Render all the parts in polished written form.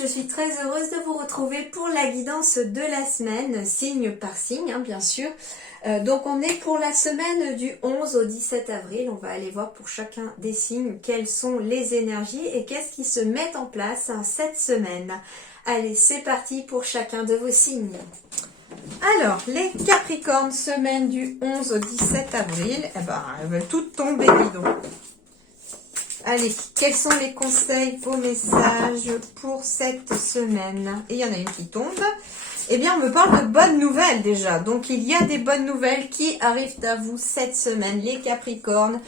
je suis très heureuse de vous retrouver pour la guidance de la semaine, signe par signe, hein, bien sûr. Donc on est pour la semaine du 11 au 17 avril, on va aller voir pour chacun des signes quelles sont les énergies et qu'est-ce qui se met en place cette semaine. Allez, c'est parti pour chacun de vos signes. Alors, les Capricornes, semaine du 11 au 17 avril, eh ben, elles veulent toutes tomber, dis donc. Allez, quels sont les conseils, vos messages pour cette semaine? Et il y en a une qui tombe. Eh bien, on me parle de bonnes nouvelles déjà. Donc, il y a des bonnes nouvelles qui arrivent à vous cette semaine, les Capricornes.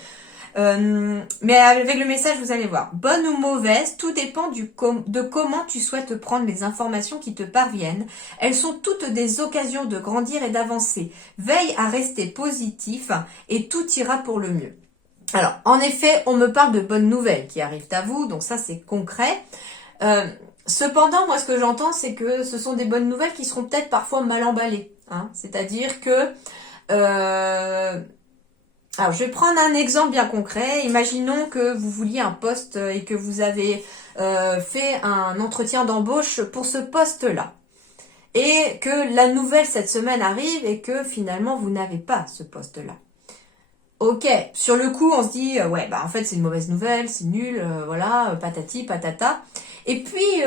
Mais avec le message, vous allez voir. Bonne ou mauvaise, tout dépend de comment tu souhaites prendre les informations qui te parviennent. Elles sont toutes des occasions de grandir et d'avancer. Veille à rester positif et tout ira pour le mieux. Alors, en effet, on me parle de bonnes nouvelles qui arrivent à vous, donc ça c'est concret. Cependant, moi ce que j'entends, c'est que ce sont des bonnes nouvelles qui seront peut-être parfois mal emballées. Hein. C'est-à-dire que... alors, je vais prendre un exemple bien concret. Imaginons que vous vouliez un poste et que vous avez fait un entretien d'embauche pour ce poste-là. Et que la nouvelle cette semaine arrive et que finalement vous n'avez pas ce poste-là. Ok, sur le coup, on se dit, ouais, bah en fait, c'est une mauvaise nouvelle, c'est nul, voilà, patati, patata. Et puis,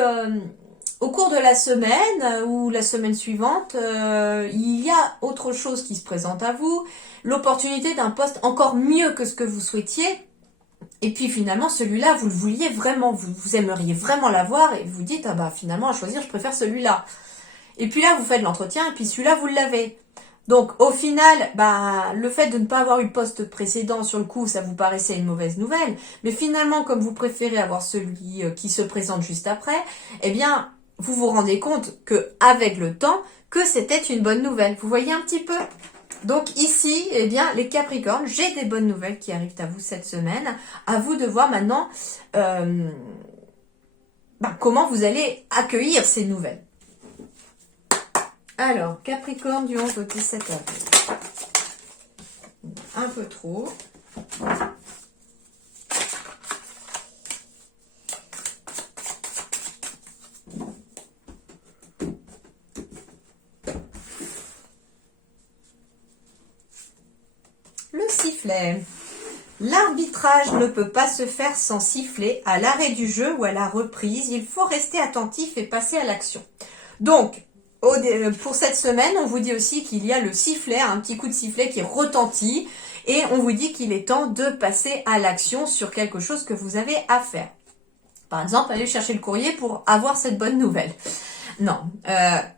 au cours de la semaine ou la semaine suivante, il y a autre chose qui se présente à vous, l'opportunité d'un poste encore mieux que ce que vous souhaitiez. Et puis finalement, celui-là, vous le vouliez vraiment, vous aimeriez vraiment l'avoir et vous dites, ah bah finalement, à choisir, je préfère celui-là. Et puis là, vous faites l'entretien et puis celui-là, vous l'avez. Donc au final, bah, le fait de ne pas avoir eu le poste précédent sur le coup, ça vous paraissait une mauvaise nouvelle. Mais finalement, comme vous préférez avoir celui qui se présente juste après, eh bien, vous vous rendez compte que avec le temps, que c'était une bonne nouvelle. Vous voyez un petit peu? Donc ici, eh bien, les Capricornes, j'ai des bonnes nouvelles qui arrivent à vous cette semaine. À vous de voir maintenant comment vous allez accueillir ces nouvelles. Alors, Capricorne du 11 au 17 avril. Un peu trop. Le sifflet. L'arbitrage ne peut pas se faire sans sifflet. À l'arrêt du jeu ou à la reprise, il faut rester attentif et passer à l'action. Donc, pour cette semaine, on vous dit aussi qu'il y a le sifflet, un petit coup de sifflet qui retentit et on vous dit qu'il est temps de passer à l'action sur quelque chose que vous avez à faire. Par exemple, aller chercher le courrier pour avoir cette bonne nouvelle. Non,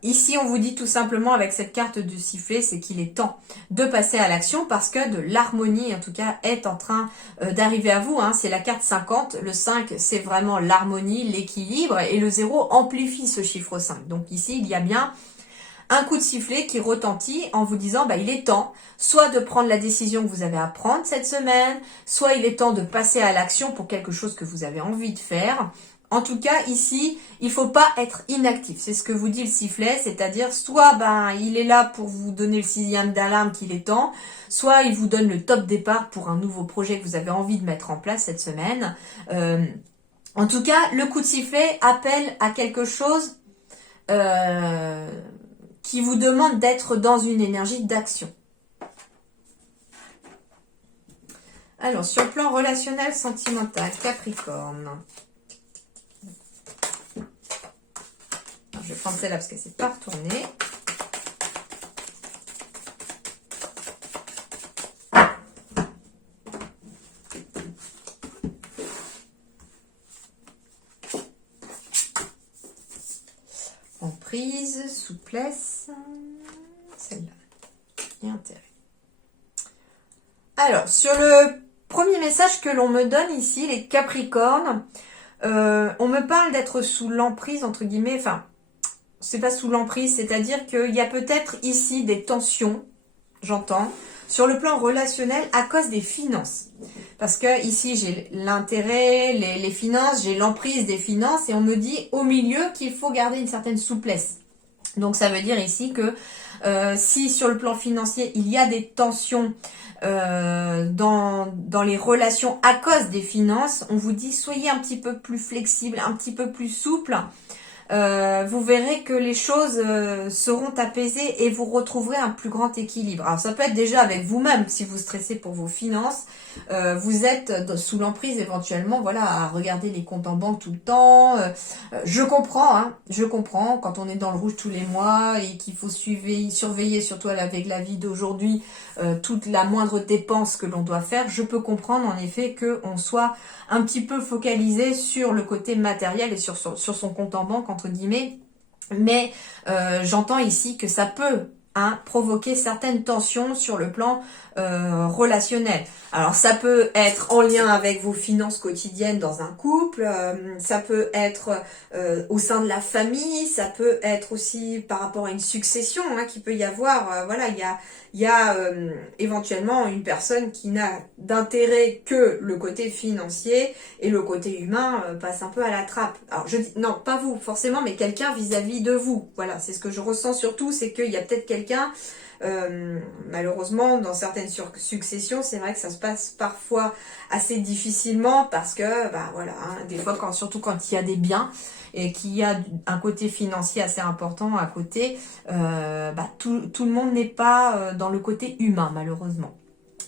ici on vous dit tout simplement avec cette carte du sifflet, c'est qu'il est temps de passer à l'action parce que de l'harmonie en tout cas est en train d'arriver à vous. Hein. C'est la carte 50, le 5 c'est vraiment l'harmonie, l'équilibre et le 0 amplifie ce chiffre 5. Donc ici il y a bien un coup de sifflet qui retentit en vous disant bah, il est temps soit de prendre la décision que vous avez à prendre cette semaine, soit il est temps de passer à l'action pour quelque chose que vous avez envie de faire. En tout cas, ici, il faut pas être inactif. C'est ce que vous dit le sifflet, c'est-à-dire soit il est là pour vous donner le signal d'alarme qu'il est temps, soit il vous donne le top départ pour un nouveau projet que vous avez envie de mettre en place cette semaine. En tout cas, le coup de sifflet appelle à quelque chose qui vous demande d'être dans une énergie d'action. Alors, sur le plan relationnel, sentimental, Capricorne. Je vais prendre celle-là parce qu'elle ne s'est pas retournée. Emprise, souplesse, celle-là. Et intérêt. Alors, sur le premier message que l'on me donne ici, les Capricornes, on me parle d'être sous l'emprise, entre guillemets, enfin, c'est pas sous l'emprise, c'est-à-dire qu'il y a peut-être ici des tensions, j'entends, sur le plan relationnel à cause des finances. Parce que ici, j'ai l'intérêt, les finances, j'ai l'emprise des finances et on me dit au milieu qu'il faut garder une certaine souplesse. Donc ça veut dire ici que si sur le plan financier, il y a des tensions dans les relations à cause des finances, on vous dit soyez un petit peu plus flexible, un petit peu plus souple. vous verrez que les choses seront apaisées et vous retrouverez un plus grand équilibre. Alors ça peut être déjà avec vous-même, si vous stressez pour vos finances, vous êtes sous l'emprise éventuellement, voilà, à regarder les comptes en banque tout le temps. Je comprends, hein, je comprends quand on est dans le rouge tous les mois et qu'il faut surveiller surtout avec la vie d'aujourd'hui toute la moindre dépense que l'on doit faire. Je peux comprendre en effet qu'on soit un petit peu focalisé sur le côté matériel et sur son compte en banque entre guillemets, mais j'entends ici que ça peut provoquer certaines tensions sur le plan relationnel. Alors ça peut être en lien avec vos finances quotidiennes dans un couple, ça peut être au sein de la famille, ça peut être aussi par rapport à une succession qui peut y avoir. Voilà, il y a éventuellement une personne qui n'a d'intérêt que le côté financier et le côté humain passe un peu à la trappe. Alors je dis non, pas vous forcément, mais quelqu'un vis-à-vis de vous. Voilà, c'est ce que je ressens surtout, c'est qu'il y a peut-être quelqu'un, malheureusement dans certaines successions, c'est vrai que ça se passe parfois assez difficilement parce que voilà, des fois surtout quand il y a des biens et qu'il y a un côté financier assez important à côté, tout le monde n'est pas dans le côté humain malheureusement.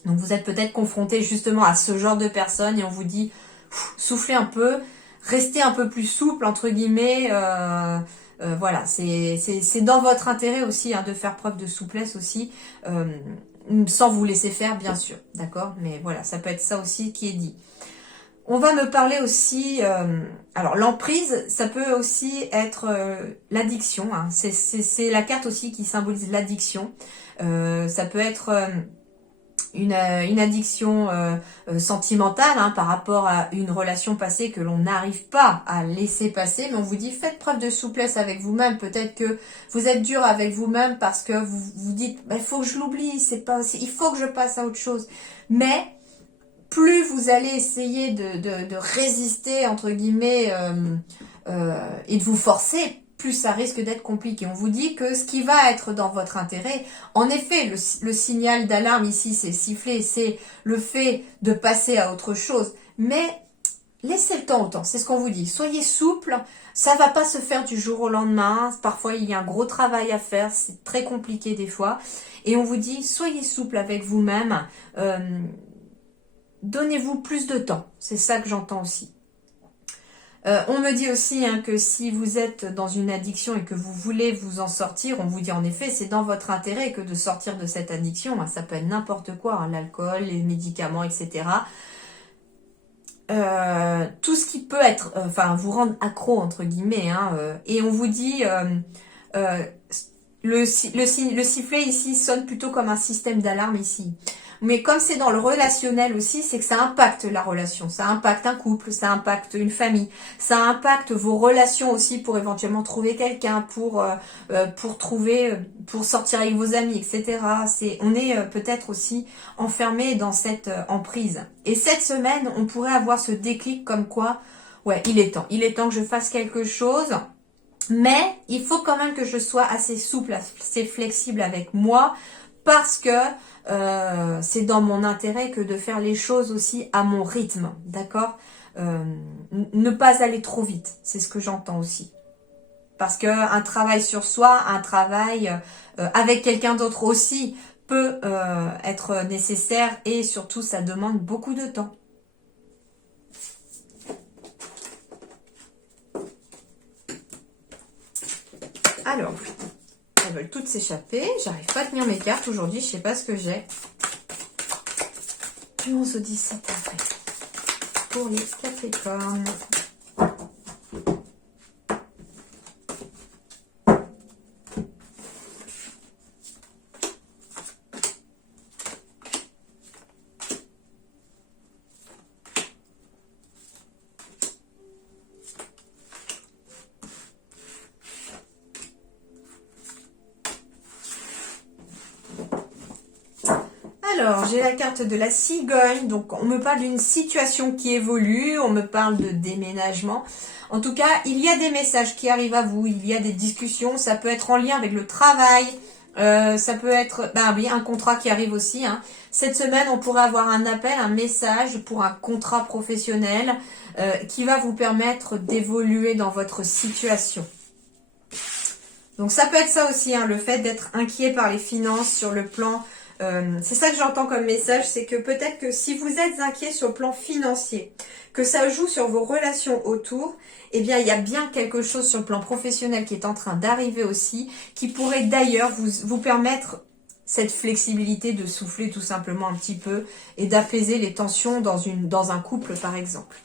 Donc vous êtes peut-être confronté justement à ce genre de personnes et on vous dit soufflez un peu, restez un peu plus souple entre guillemets. Voilà, c'est dans votre intérêt aussi de faire preuve de souplesse aussi, sans vous laisser faire bien sûr, d'accord? Mais voilà, ça peut être ça aussi qui est dit. On va me parler aussi, alors l'emprise, ça peut aussi être l'addiction, c'est la carte aussi qui symbolise l'addiction. Ça peut être une addiction sentimentale par rapport à une relation passée que l'on n'arrive pas à laisser passer, mais on vous dit faites preuve de souplesse avec vous-même. Peut-être que vous êtes dur avec vous-même parce que vous vous dites il faut que je l'oublie, il faut que je passe à autre chose. Mais plus vous allez essayer de résister entre guillemets et de vous forcer, plus ça risque d'être compliqué. On vous dit que ce qui va être dans votre intérêt, en effet, le signal d'alarme ici, c'est siffler, c'est le fait de passer à autre chose. Mais laissez le temps au temps, c'est ce qu'on vous dit. Soyez souple, ça va pas se faire du jour au lendemain. Parfois, il y a un gros travail à faire, c'est très compliqué des fois. Et on vous dit, soyez souple avec vous-même. Donnez-vous plus de temps, c'est ça que j'entends aussi. On me dit aussi que si vous êtes dans une addiction et que vous voulez vous en sortir, on vous dit en effet c'est dans votre intérêt que de sortir de cette addiction. Ça peut être n'importe quoi, l'alcool, les médicaments, etc. Tout ce qui peut être, vous rendre accro entre guillemets. Et on vous dit le sifflet ici sonne plutôt comme un système d'alarme ici. Mais comme c'est dans le relationnel aussi, c'est que ça impacte la relation, ça impacte un couple, ça impacte une famille, ça impacte vos relations aussi pour éventuellement trouver quelqu'un, pour sortir avec vos amis, etc. On est peut-être aussi enfermé dans cette emprise. Et cette semaine, on pourrait avoir ce déclic comme quoi, ouais, il est temps que je fasse quelque chose. Mais il faut quand même que je sois assez souple, assez flexible avec moi parce que c'est dans mon intérêt que de faire les choses aussi à mon rythme, d'accord? Ne pas aller trop vite, c'est ce que j'entends aussi. Parce qu'un travail sur soi, un travail avec quelqu'un d'autre aussi peut être nécessaire et surtout ça demande beaucoup de temps. Alors, elles veulent toutes s'échapper. J'arrive pas à tenir mes cartes aujourd'hui. Je sais pas ce que j'ai. Du 11 au 17 après. Pour les Capricornes. Alors, j'ai la carte de la cigogne, donc on me parle d'une situation qui évolue, on me parle de déménagement. En tout cas, il y a des messages qui arrivent à vous, il y a des discussions, ça peut être en lien avec le travail, ça peut être un contrat qui arrive aussi. Cette semaine, on pourrait avoir un appel, un message pour un contrat professionnel qui va vous permettre d'évoluer dans votre situation. Donc ça peut être ça aussi, hein, le fait d'être inquiet par les finances sur le plan... c'est ça que j'entends comme message, c'est que peut-être que si vous êtes inquiet sur le plan financier, que ça joue sur vos relations autour, eh bien il y a bien quelque chose sur le plan professionnel qui est en train d'arriver aussi, qui pourrait d'ailleurs vous permettre cette flexibilité de souffler tout simplement un petit peu et d'apaiser les tensions dans un couple par exemple.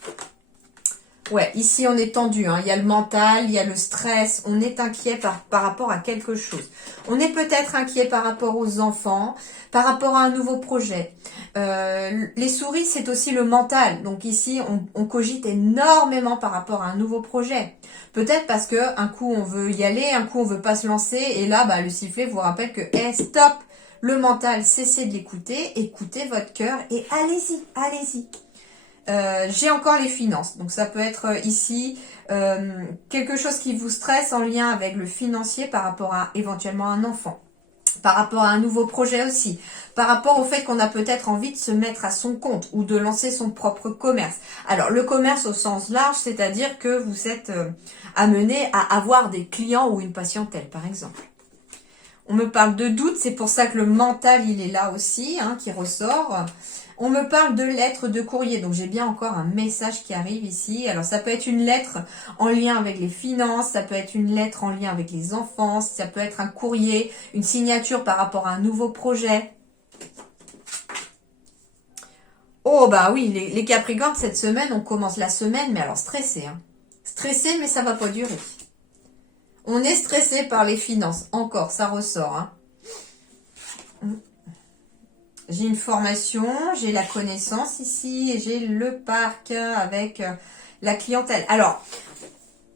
Ouais, ici on est tendu, hein. Il y a le mental, il y a le stress, on est inquiet par rapport à quelque chose. On est peut-être inquiet par rapport aux enfants, par rapport à un nouveau projet. Les souris, c'est aussi le mental. Donc ici, on cogite énormément par rapport à un nouveau projet. Peut-être parce que un coup on veut y aller, un coup on veut pas se lancer, et là, bah, le sifflet vous rappelle que, stop, le mental, cessez de l'écouter, écoutez votre cœur et allez-y, allez-y. J'ai encore les finances, donc ça peut être ici quelque chose qui vous stresse en lien avec le financier par rapport à éventuellement un enfant, par rapport à un nouveau projet aussi, par rapport au fait qu'on a peut-être envie de se mettre à son compte ou de lancer son propre commerce. Alors le commerce au sens large, c'est-à-dire que vous êtes amené à avoir des clients ou une patientèle par exemple. On me parle de doute, c'est pour ça que le mental il est là aussi, hein, qui ressort. On me parle de lettres de courrier, donc j'ai bien encore un message qui arrive ici. Alors ça peut être une lettre en lien avec les finances, ça peut être une lettre en lien avec les enfants, ça peut être un courrier, une signature par rapport à un nouveau projet. Oh bah oui, les Capricornes cette semaine, on commence la semaine, mais alors stressé. Hein. Stressé, mais ça va pas durer. On est stressé par les finances, encore, ça ressort. Hein. J'ai une formation, j'ai la connaissance ici et j'ai le parc avec la clientèle. Alors,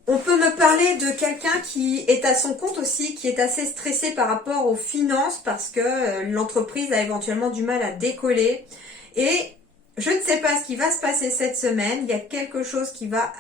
on peut me parler de quelqu'un qui est à son compte aussi, qui est assez stressé par rapport aux finances parce que l'entreprise a éventuellement du mal à décoller. Et je ne sais pas ce qui va se passer cette semaine. Il y a quelque chose qui va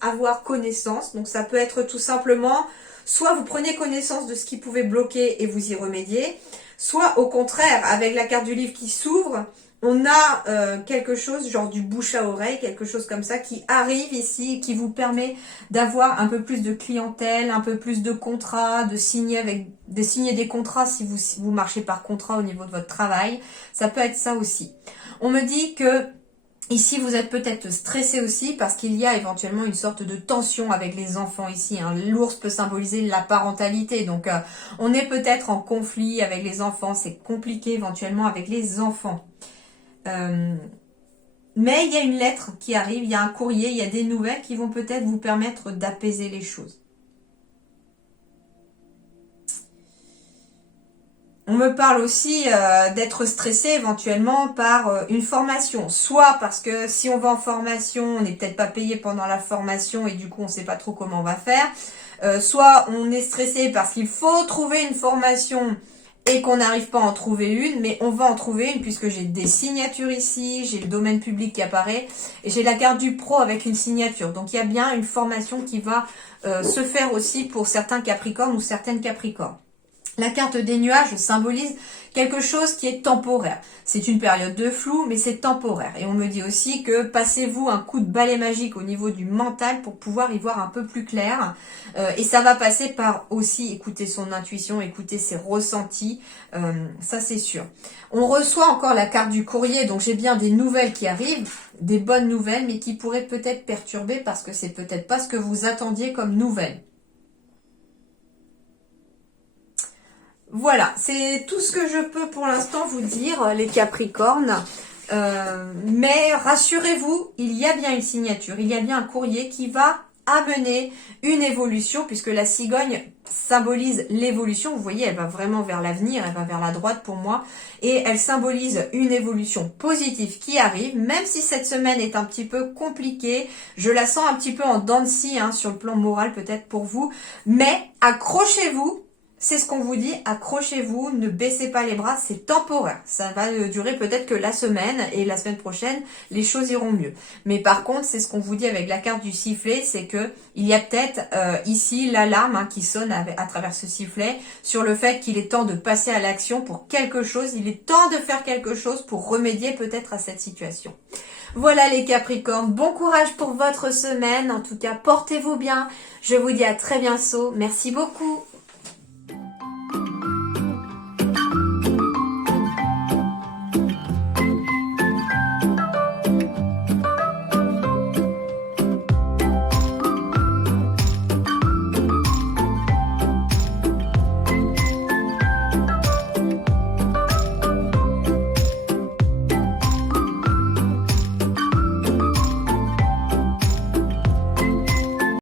avoir connaissance. Donc ça peut être tout simplement, soit vous prenez connaissance de ce qui pouvait bloquer et vous y remédiez, soit au contraire, avec la carte du livre qui s'ouvre, on a quelque chose, genre du bouche à oreille, quelque chose comme ça, qui arrive ici, qui vous permet d'avoir un peu plus de clientèle, un peu plus de contrats, de signer des contrats si vous marchez par contrat au niveau de votre travail. Ça peut être ça aussi. On me dit que ici, vous êtes peut-être stressé aussi parce qu'il y a éventuellement une sorte de tension avec les enfants ici. Hein. L'ours peut symboliser la parentalité. Donc, on est peut-être en conflit avec les enfants. C'est compliqué éventuellement avec les enfants. Mais il y a une lettre qui arrive, il y a un courrier, il y a des nouvelles qui vont peut-être vous permettre d'apaiser les choses. On me parle aussi d'être stressé éventuellement par une formation. Soit parce que si on va en formation, on n'est peut-être pas payé pendant la formation et du coup on ne sait pas trop comment on va faire. Soit on est stressé parce qu'il faut trouver une formation et qu'on n'arrive pas à en trouver une, mais on va en trouver une puisque j'ai des signatures ici, j'ai le domaine public qui apparaît et j'ai la carte du pro avec une signature. Donc il y a bien une formation qui va se faire aussi pour certains Capricornes ou certaines Capricornes. La carte des nuages symbolise quelque chose qui est temporaire. C'est une période de flou, mais c'est temporaire. Et on me dit aussi que passez-vous un coup de balai magique au niveau du mental pour pouvoir y voir un peu plus clair. Et ça va passer par aussi écouter son intuition, écouter ses ressentis. Ça, c'est sûr. On reçoit encore la carte du courrier, donc j'ai bien des nouvelles qui arrivent, des bonnes nouvelles, mais qui pourraient peut-être perturber parce que c'est peut-être pas ce que vous attendiez comme nouvelles. Voilà, c'est tout ce que je peux pour l'instant vous dire, les Capricornes. Mais rassurez-vous, il y a bien une signature, il y a bien un courrier qui va amener une évolution, puisque la cigogne symbolise l'évolution. Vous voyez, elle va vraiment vers l'avenir, elle va vers la droite pour moi. Et elle symbolise une évolution positive qui arrive, même si cette semaine est un petit peu compliquée. Je la sens un petit peu en dents de scie, hein, sur le plan moral peut-être pour vous. Mais accrochez-vous. C'est ce qu'on vous dit, accrochez-vous, ne baissez pas les bras, c'est temporaire. Ça va durer peut-être que la semaine et la semaine prochaine, les choses iront mieux. Mais par contre, c'est ce qu'on vous dit avec la carte du sifflet, c'est que il y a peut-être ici l'alarme, hein, qui sonne à travers ce sifflet sur le fait qu'il est temps de passer à l'action pour quelque chose. Il est temps de faire quelque chose pour remédier peut-être à cette situation. Voilà les Capricornes, bon courage pour votre semaine. En tout cas, portez-vous bien. Je vous dis à très bientôt. Merci beaucoup.